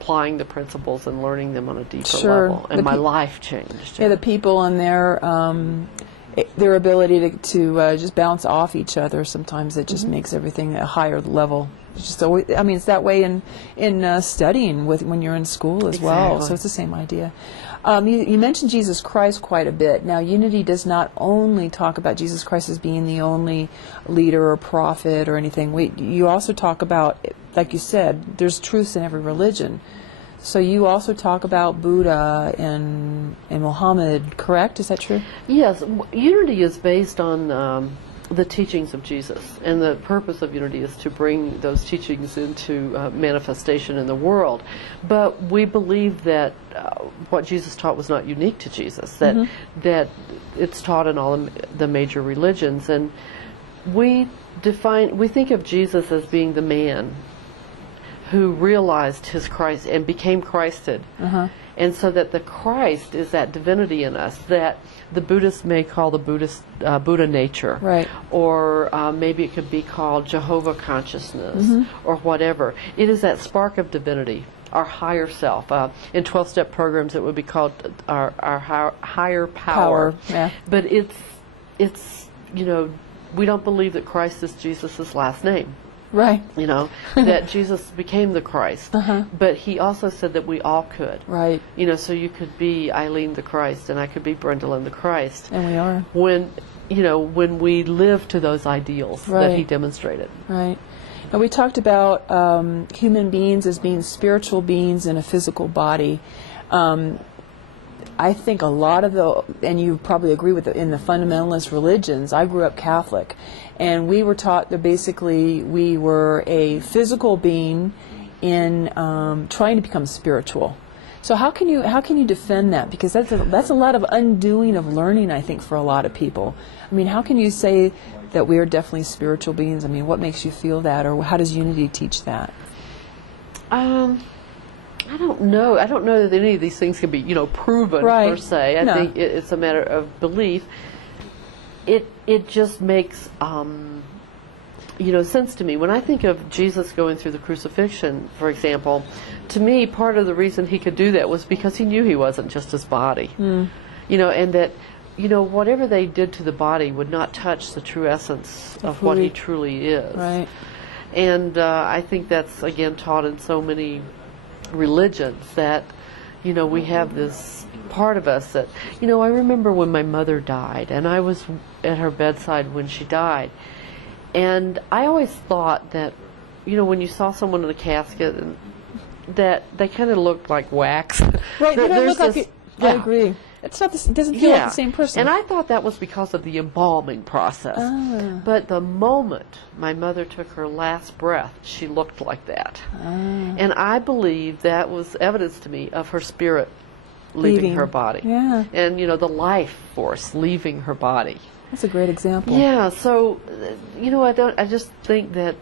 applying the principles and learning them on a deeper Sure. level. And my life changed. Yeah, the people and their ability to just bounce off each other, sometimes it just makes everything a higher level. It's just always, I mean, it's that way in studying when you're in school as well. So it's the same idea. You mentioned Jesus Christ quite a bit. Now, Unity does not only talk about Jesus Christ as being the only leader or prophet or anything. You also talk about, like you said, there's truths in every religion. So you also talk about Buddha and Muhammad, correct? Is that true? Yes. Unity is based on the teachings of Jesus. And the purpose of Unity is to bring those teachings into manifestation in the world. But we believe that what Jesus taught was not unique to Jesus, that it's taught in all the major religions. And we think of Jesus as being the man who realized his Christ and became Christed. And so that the Christ is that divinity in us that the Buddhists may call the Buddha nature. Right. Or maybe it could be called Jehovah consciousness or whatever. It is that spark of divinity, our higher self. In 12-step programs it would be called our higher power. Yeah. But it's we don't believe that Christ is Jesus' last name. Right. That Jesus became the Christ. But he also said that we all could. Right. So you could be Eileen the Christ, and I could be Brendalyn the Christ. And we are. When we live to those ideals that he demonstrated. Right. Now, we talked about human beings as being spiritual beings in a physical body. I think a lot of and you probably agree with in the fundamentalist religions, I grew up Catholic, and we were taught that basically we were a physical being in trying to become spiritual. So how can you defend that? Because that's a lot of undoing of learning, I think, for a lot of people. I mean, how can you say that we are definitely spiritual beings? I mean, what makes you feel that, or how does Unity teach that? I don't know. I don't know that any of these things can be, proven per se. I think it's a matter of belief. It just makes, sense to me. When I think of Jesus going through the crucifixion, for example, to me, part of the reason he could do that was because he knew he wasn't just his body. And that, whatever they did to the body would not touch the true essence of what he truly is. Right. And I think that's, again, taught in so many religions that we have this part of us that I remember when my mother died, and I was at her bedside when she died, and I always thought that when you saw someone in a casket, and that they kind of looked like wax. Right. They don't look like it. I agree. It's not. It doesn't feel like the same person. And I thought that was because of the embalming process. But the moment my mother took her last breath, she looked like that. And I believe that was evidence to me of her spirit leaving her body. Yeah. And the life force leaving her body. That's a great example. Yeah. So I just think that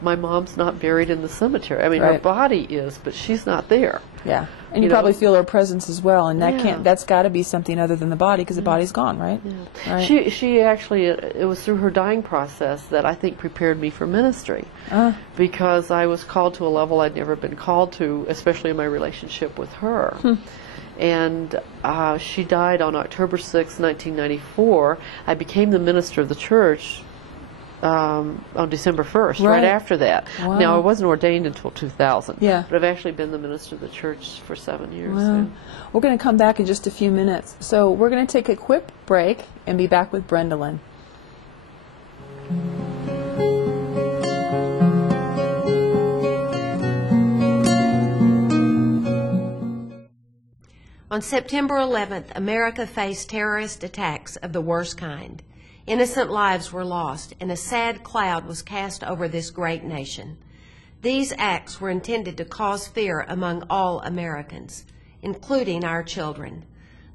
my mom's not buried in the cemetery. I mean, her body is, but she's not there. Yeah. And you probably feel her presence as well, and that's got to be something other than the body, because the body's gone, right? Yeah. Right. She actually, it was through her dying process that I think prepared me for ministry, because I was called to a level I'd never been called to, especially in my relationship with her. And she died on October 6, 1994. I became the minister of the church on December 1st, right after that. Wow. Now, I wasn't ordained until 2000, but I've actually been the minister of the church for 7 years. Wow. So. We're going to come back in just a few minutes. So we're going to take a quick break and be back with Brendalyn. On September 11th, America faced terrorist attacks of the worst kind. Innocent lives were lost, and a sad cloud was cast over this great nation. These acts were intended to cause fear among all Americans, including our children.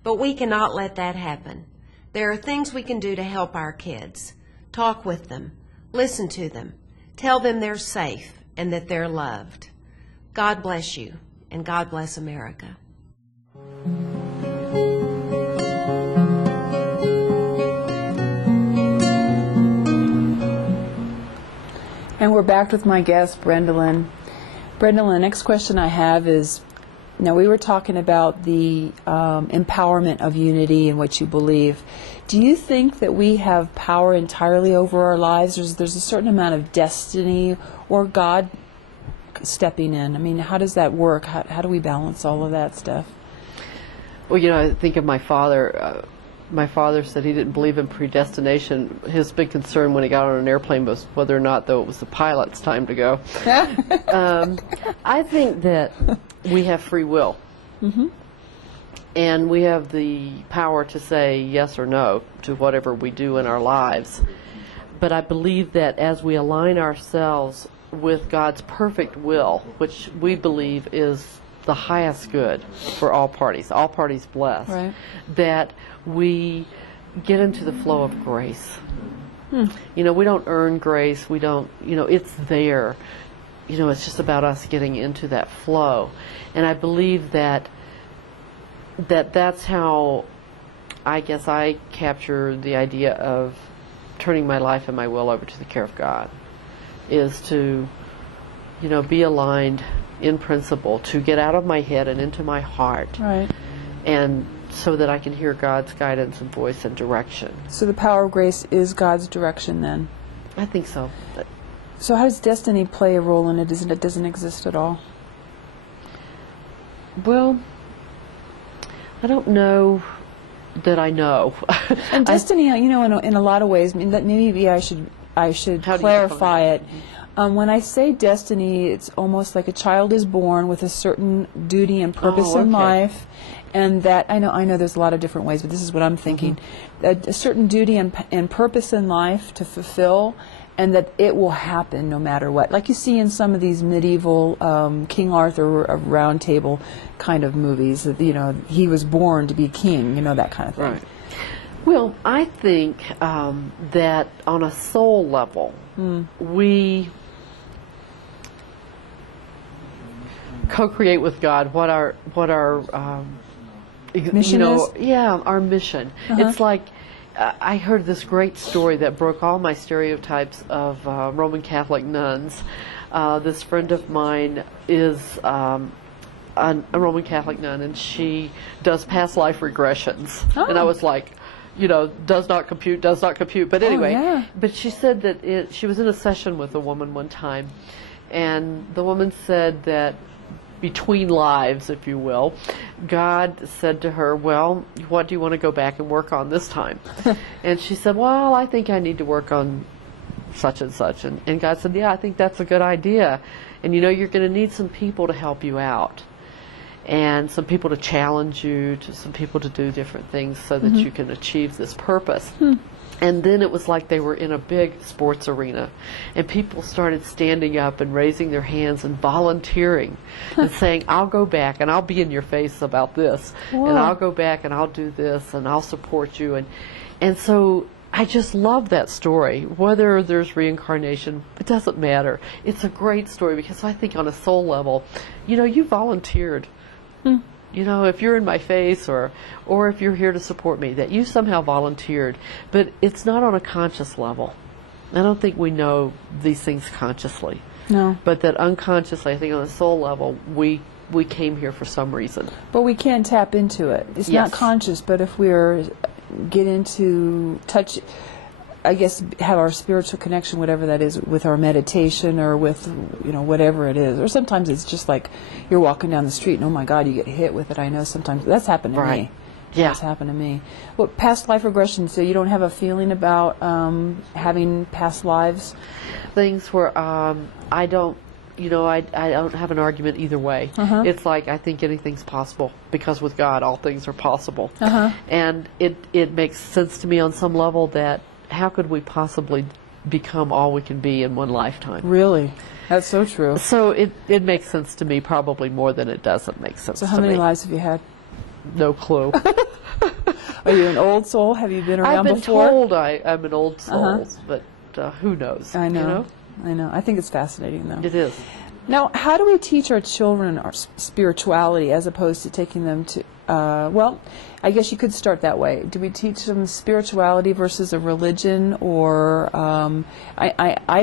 But we cannot let that happen. There are things we can do to help our kids. Talk with them, listen to them, tell them they're safe and that they're loved. God bless you, and God bless America. And we're back with my guest, Brendalyn. Brendalyn, the next question I have is, now we were talking about the empowerment of unity and what you believe. Do you think that we have power entirely over our lives? There's a certain amount of destiny or God stepping in? I mean, how does that work? How do we balance all of that stuff? Well, I think of my father. My father said he didn't believe in predestination. His big concern when he got on an airplane was whether or not, though, it was the pilot's time to go. I think that we have free will. Mm-hmm. And we have the power to say yes or no to whatever we do in our lives. But I believe that as we align ourselves with God's perfect will, which we believe is the highest good for all parties blessed, right, that we get into the flow of grace. We don't earn grace. We don't, it's there. It's just about us getting into that flow. And I believe that's how I guess I capture the idea of turning my life and my will over to the care of God, is to, be aligned in principle, to get out of my head and into my heart. Right. And so that I can hear God's guidance and voice and direction. So the power of grace is God's direction then? I think so. So how does destiny play a role in it? It doesn't exist at all? Well, I don't know that I know. And destiny, in a lot of ways, maybe I should clarify it. When I say destiny, it's almost like a child is born with a certain duty and purpose in life, and that I know there's a lot of different ways, but this is what I'm thinking: a certain duty and purpose in life to fulfill, and that it will happen no matter what. Like you see in some of these medieval King Arthur Round Table kind of movies. He was born to be king. That kind of thing. Right. Well, I think that on a soul level, we co-create with God what our mission is? Yeah, our mission. It's like I heard this great story that broke all my stereotypes of Roman Catholic nuns. This friend of mine is a Roman Catholic nun, and she does past life regressions. And I was like, does not compute. But anyway, but she said that she was in a session with a woman one time, and the woman said that between lives, if you will, God said to her, well, what do you want to go back and work on this time? And she said, well, I think I need to work on such and such. And God said, yeah, I think that's a good idea. And you're going to need some people to help you out, and some people to challenge you, some people to do different things so that you can achieve this purpose. And then it was like they were in a big sports arena, and people started standing up and raising their hands and volunteering and saying, I'll go back and I'll be in your face about this. Whoa. And I'll go back and I'll do this and I'll support you. And so I just love that story. Whether there's reincarnation, it doesn't matter. It's a great story because I think on a soul level, you volunteered. If you're in my face or if you're here to support me, that you somehow volunteered. But it's not on a conscious level. I don't think we know these things consciously. No. But that unconsciously, I think on a soul level, we came here for some reason. But we can tap into it. It's not conscious, but if we're get into touch, I guess, have our spiritual connection, whatever that is, with our meditation or with, whatever it is. Or sometimes it's just like you're walking down the street and, oh my God, you get hit with it. I know sometimes that's happened to me. Yeah. That's happened to me. Well, past life regression, so you don't have a feeling about having past lives? Things where I don't, I don't have an argument either way. It's like I think anything's possible because with God all things are possible. And it makes sense to me on some level that how could we possibly become all we can be in one lifetime? Really? That's so true. So it makes sense to me probably more than it doesn't make sense to me. So how many lives have you had? No clue. Are you an old soul? Have you been around before? I've been told I'm an old soul, but who knows? I know. I know. I think it's fascinating, though. It is. Now, how do we teach our children our spirituality as opposed to taking them to, I guess you could start that way. Do we teach them spirituality versus a religion, or I